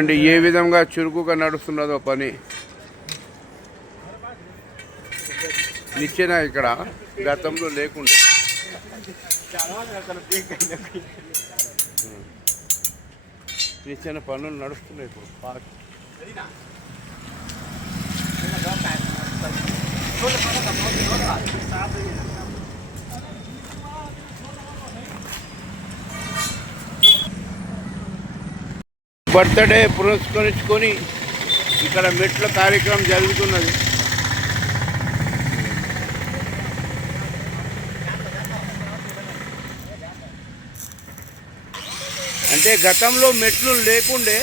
అండి ఏ విధంగా చురుకుగా నడుస్తున్నదో పని. నిచ్చెన ఇక్కడ గతంలో లేకుండా. నిచ్చెన పనులు నడుస్తున్నాయి ఇప్పుడు ఫాస్ట్ బర్త్డే పురస్కరించుకొని ఇక్కడ మెట్ల కార్యక్రమం జరుగుతున్నది. అంటే గతంలో మెట్లు లేకుండే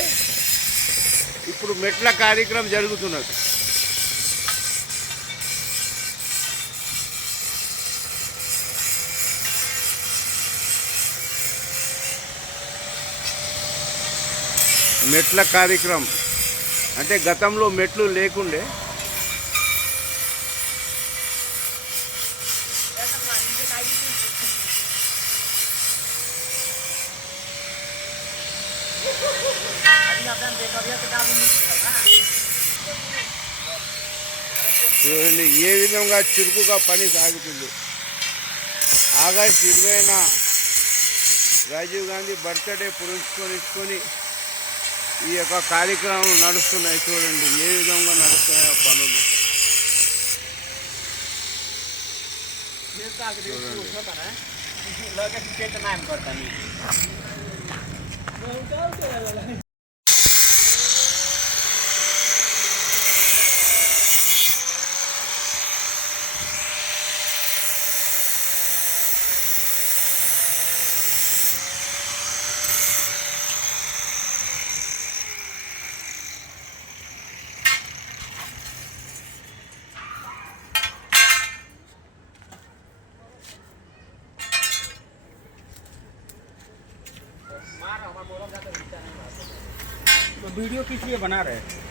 ఇప్పుడు మెట్ల కార్యక్రమం జరుగుతున్నది. మెట్ల కార్యక్రమం. అంటే గతంలో మెట్లు లేకుండే. చూడండి ఏ విధంగా చురుకుగా పని సాగుతుంది. ఆగస్టు ఇరవైన రాజీవ్ గాంధీ బర్త్డే పురస్కరించుకొని ఈ యొక్క కార్యక్రమం నడుస్తున్నాయి చూడండి. ఏ విధంగా నడుస్తున్నాయో పనులు? तो वीडियो किस लिए बना रहे हैं?